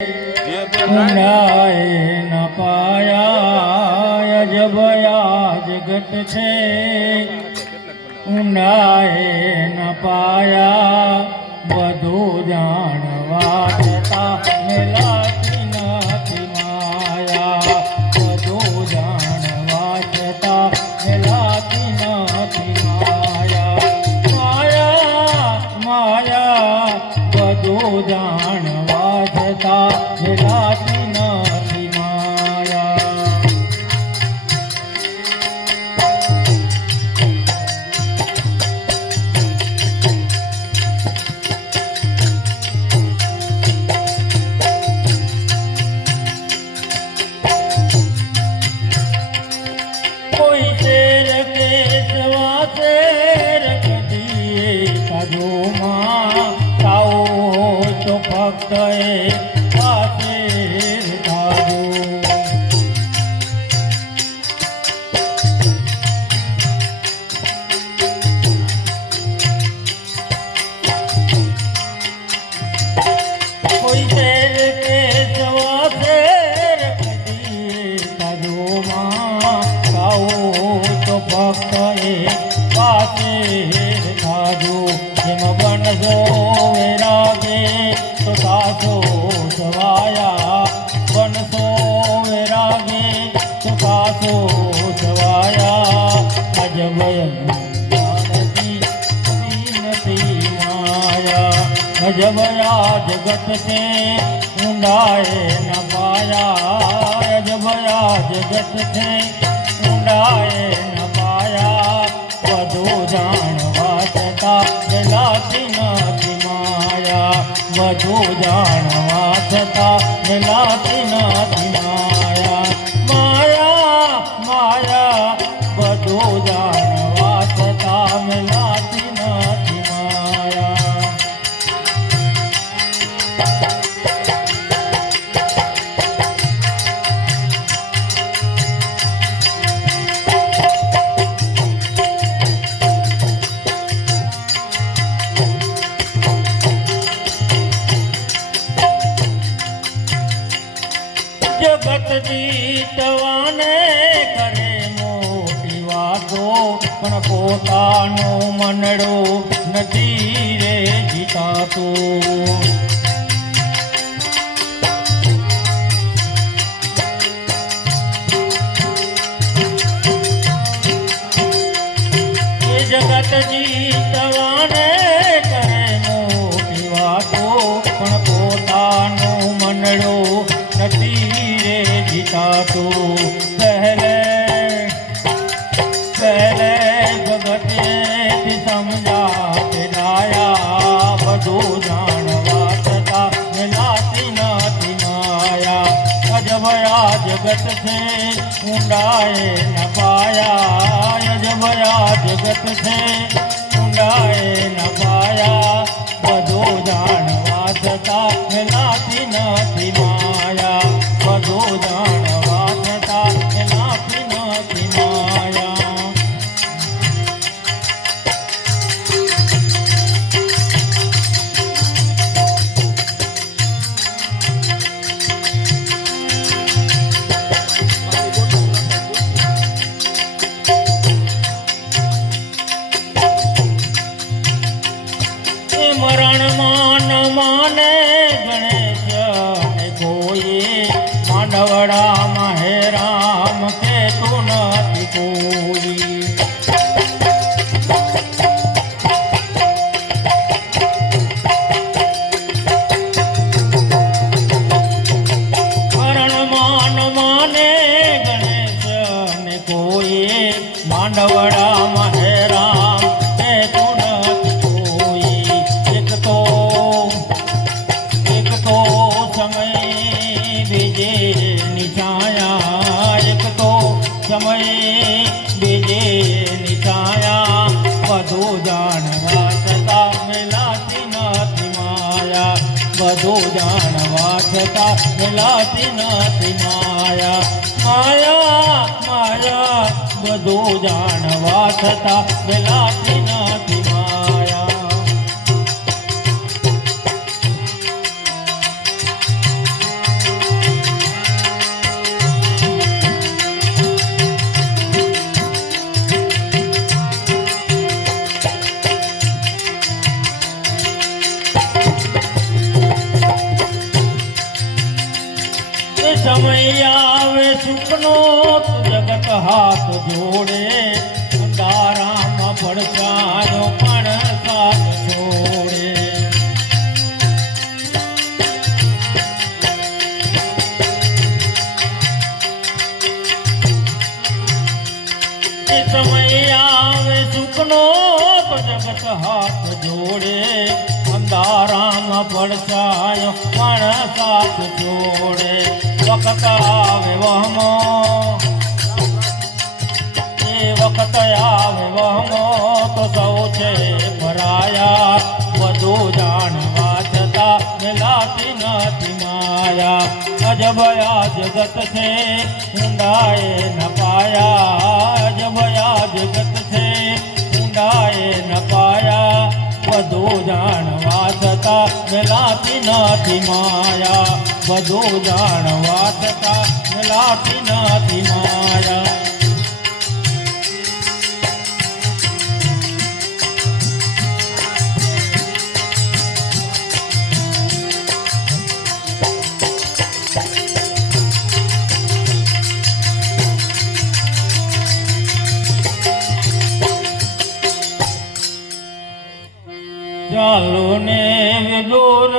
ઊંડાએ ન પાયા અજબયા જગત છે ઊંડાએ ન પાયા બધું જાણવા છતાં મેલાતી નથી માયા બધું જાણવા છતાં મેલાતી નથી માયા માયા માયા બધું જાણવા છતાં મેલાતી નથી માયા કોઈ શેર કે સવા શેર કદીએ કાજોમાં તાઓ તો ફક્ત એ પાસે ધારો કોઈ શેર કે સવા શેર કદીએ કાજોમાં તો ફક્ત એ પાસે થાજો જેમ બનશો વેરાગે તો થાશો સવાયા બનશો વેરાગે તો થાશો સવાયા અજબયમ જાનતી નથી માયા અજબયા જગત છે ઊંડાએ ન પાયા અજબયા જગત છે ઊંડાએ ન પાયા બધું જાણવા છતાં મેલાતી નથી માયા બધું જાણવા છતાં મેલાતી નથી માયા માયા માયા બધું જાણવા છતાં મેલાતી નથી માયા જગત જીતવાને કરે મોટી વાતો પણ પોતાનું મનડું નથી રે જીતાતું એ જગત જીતવાને કરે મોટી વાતો પણ પોતાનું મનડું નથી રે જીતાતું પહેલે ભગતેથી સમજાતે ડાયા બધું જાણવા છતાં મેલાતી નથી માયા અજબયા જગત છે ઊંડાએ ન પાયા અજબયા જગત છે ઊંડાએ ન પાયા બધું જાણવા છતાં મેલાતી નથી માયા બધું જાણવા છતાં મેલાતી નથી માયા મરણમાં ન માને ગણેશ ને કોઈ માંડવડામાં હે રામ કહેતું નથી કોઈ મરણમાં ન માને ગણેશ ને કોઈ માંડવડામાં હે રામ કહેતું સમય બીજે નિશાયા બધું જાણવા છતાં મેલાતી નથી માયા બધું જાણવા છતાં મેલાતી નથી માયા માયા માયા બધું જાણવા છતાં મેલાતી નથી માયા સમય આવે સુખનો તો જગત હાથ જોડે અંધારામાં પડછાયો પણ સાથ છોડે એ સમય આવે સુખનો તો જગત હાથ જોડે અંધારામાં પડછાયો પણ સાથ છોડે વખત આવે વહમો એ વખત આવે વહમો તો સૌ છે ભરાયા વધુ જાણવા છતાં મેલાતી નથી માયા અજબયા જગત છે ઊંડાએ ન પાયા અજબયા જગત છે ઊંડાએ ન પાયા વધુ જાણવા છતાં મેલાતી નથી માયા વધુ જાણવા છતાં મેલાતી નથી માયા ચાલો ને વિદુર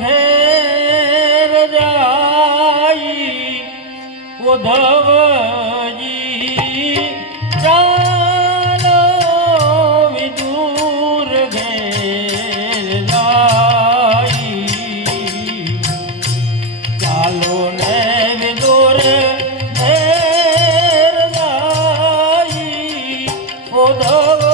ઘેર જાઈ ઉદ્ધવજી ચાલો વિદુર ઘેર જાઈ ચાલો ને વિદુર ઘેર જાઈ ઉદ્ધવ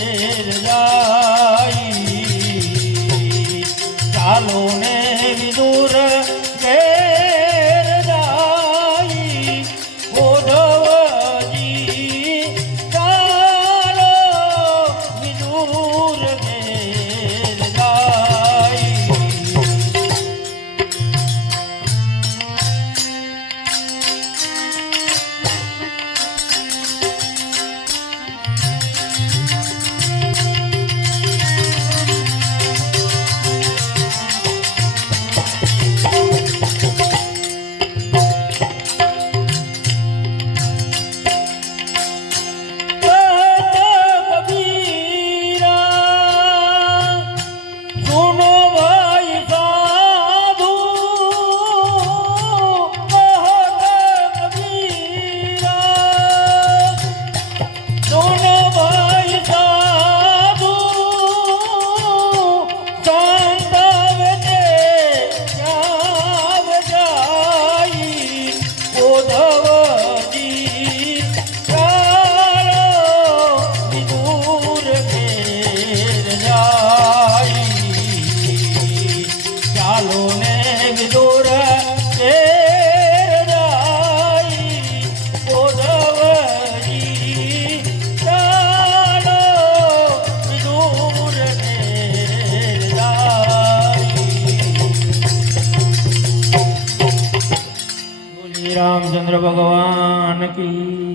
ઘેર જાઈ ચાલો ને વિદુર ઘેર જાઈ ઉદ્ધવજી ચાલો વિદુર ઘેર જાઈ रामचंद्र भगवान की